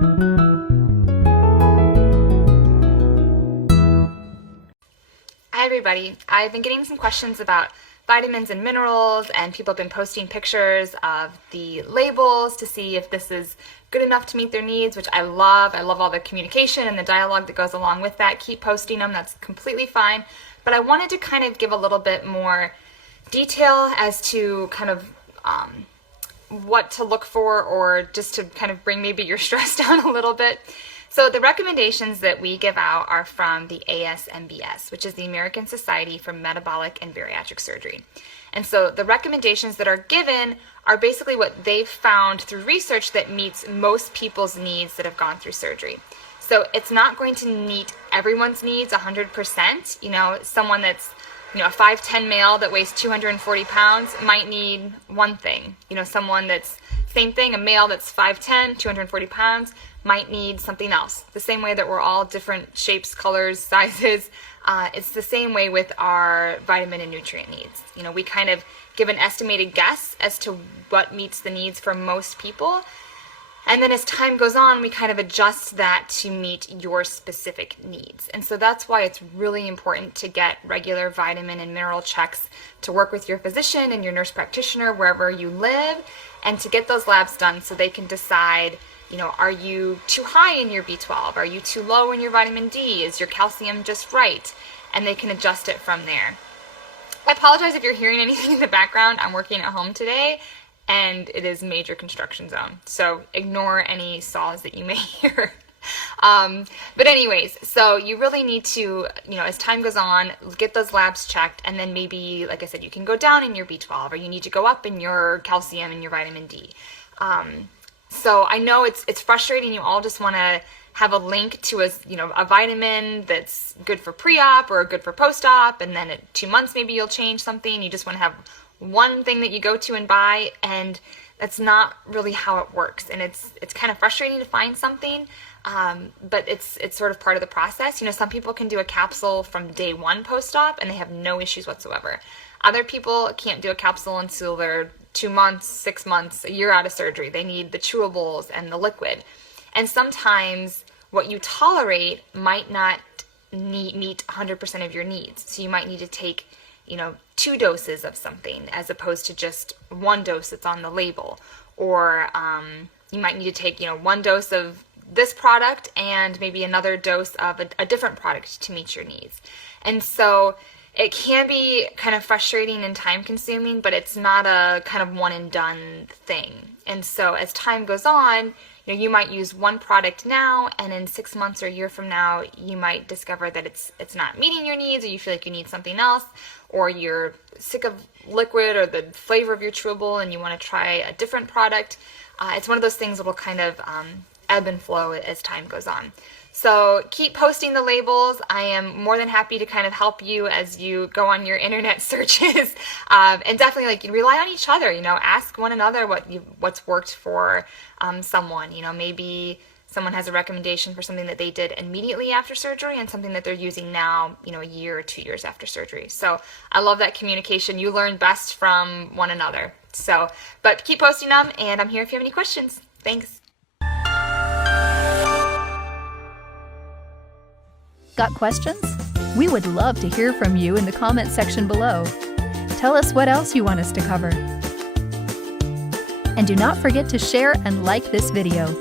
Hi everybody, I've been getting some questions about vitamins and minerals, and people have been posting pictures of the labels to see if this is good enough to meet their needs, which I love. I love all the communication and the dialogue that goes along with that. Keep posting them, that's completely fine. But I wanted to kind of give a little bit more detail as to kind of what to look for, or just to kind of bring maybe your stress down a little bit. So the recommendations that we give out are from the ASMBS, which is the American Society for Metabolic and Bariatric Surgery. And so the recommendations that are given are basically what they've found through research that meets most people's needs that have gone through surgery. So it's not going to meet everyone's needs 100%. You know, someone that's, a 5'10" male that weighs 240 pounds might need one thing. Someone that's, same thing, a male that's 5'10", 240 pounds, might need something else. The same way that we're all different shapes, colors, sizes, it's the same way with our vitamin and nutrient needs. We kind of give an estimated guess as to what meets the needs for most people. And then as time goes on, we kind of adjust that to meet your specific needs. And so that's why it's really important to get regular vitamin and mineral checks, to work with your physician and your nurse practitioner wherever you live, and to get those labs done so they can decide, are you too high in your B12? Are you too low in your vitamin D? Is your calcium just right? And they can adjust it from there. I apologize if you're hearing anything in the background. I'm working at home today, and it is major construction zone. So ignore any saws that you may hear. But anyways, so you really need to, as time goes on, get those labs checked, and then maybe, like I said, you can go down in your B12, or you need to go up in your calcium and your vitamin D. So I know it's frustrating. You all just want to have a link to a vitamin that's good for pre-op or good for post-op, and then at 2 months maybe you'll change something. You just want to have one thing that you go to and buy, and that's not really how it works. And it's kind of frustrating to find something, but it's sort of part of the process. Some people can do a capsule from day one post-op and they have no issues whatsoever. Other people can't do a capsule until they're 2 months, 6 months, a year out of surgery. They need the chewables and the liquid. And sometimes what you tolerate might not meet 100% of your needs. So you might need to take 2 doses of something as opposed to just 1 dose that's on the label. Or you might need to take 1 dose of this product and maybe another dose of a different product to meet your needs. And so it can be kind of frustrating and time consuming, but it's not a kind of one and done thing. And so as time goes on, you might use one product now, and in 6 months or a year from now, you might discover that it's not meeting your needs, or you feel like you need something else, or you're sick of liquid or the flavor of your chewable and you want to try a different product. It's one of those things that will kind of ebb and flow as time goes on. So keep posting the labels. I am more than happy to kind of help you as you go on your internet searches, and definitely rely on each other. Ask one another what's worked for someone. Maybe someone has a recommendation for something that they did immediately after surgery and something that they're using now, a year or 2 years after surgery. So I love that communication. You learn best from one another. So, but keep posting them, and I'm here if you have any questions. Thanks. Got questions? We would love to hear from you in the comment section below. Tell us what else you want us to cover. And do not forget to share and like this video.